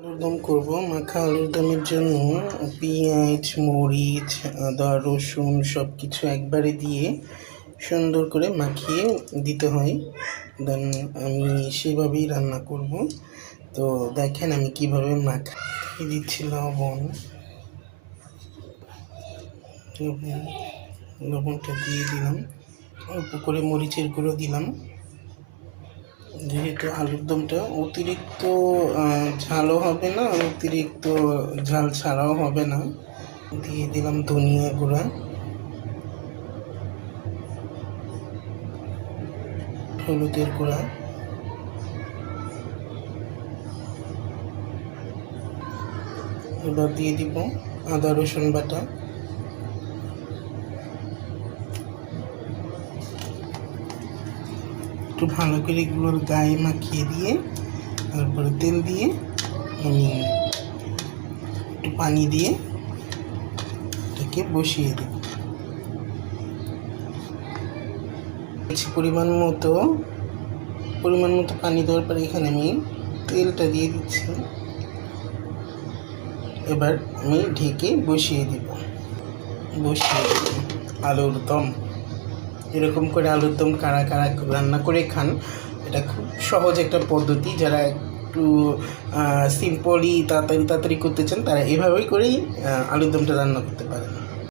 আলুর দম করবো। মাখা আলুর দমের জন্য পেঁয়াজ, মরিচ, আদা, রসুন সব কিছু একবারে দিয়ে সুন্দর করে মাখিয়ে দিতে হয়। দেন আমি সেভাবেই রান্না করব। তো দেখেন আমি কিভাবে মাখিয়ে দিচ্ছি। লবণটা দিয়ে দিলাম, অল্প করে মরিচের গুঁড়ো দিলাম। যেহেতু আলুর দমটা অতিরিক্ত ঝালও হবে না, অতিরিক্ত ঝাল ছাড়াও হবে না, দিয়ে দিলাম ধনিয়া গুঁড়া, হলুদের গুঁড়া, এবার দিয়ে দিব আদা রসুন বাটা, একটু ভালো করে এগুলোর গায়ে মাখিয়ে দিয়ে তারপরে তেল দিয়ে আমি একটু পানি দিয়ে এটাকে বসিয়ে দেব। পরিমাণ মতো পানি দেওয়ার পরে এখানে আমি তেলটা দিয়ে দিচ্ছি। এবার আমি ঢেকে বসিয়ে দেব আলুর দম। এরকম করে আলুর দম কারা কারা রান্না করে খান, এটা খুব সহজ একটা পদ্ধতি। যারা একটু সিম্পলি তাড়াতাড়ি করতে চান তারা এভাবেই করেই আলুর দমটা রান্না করতে পারেন।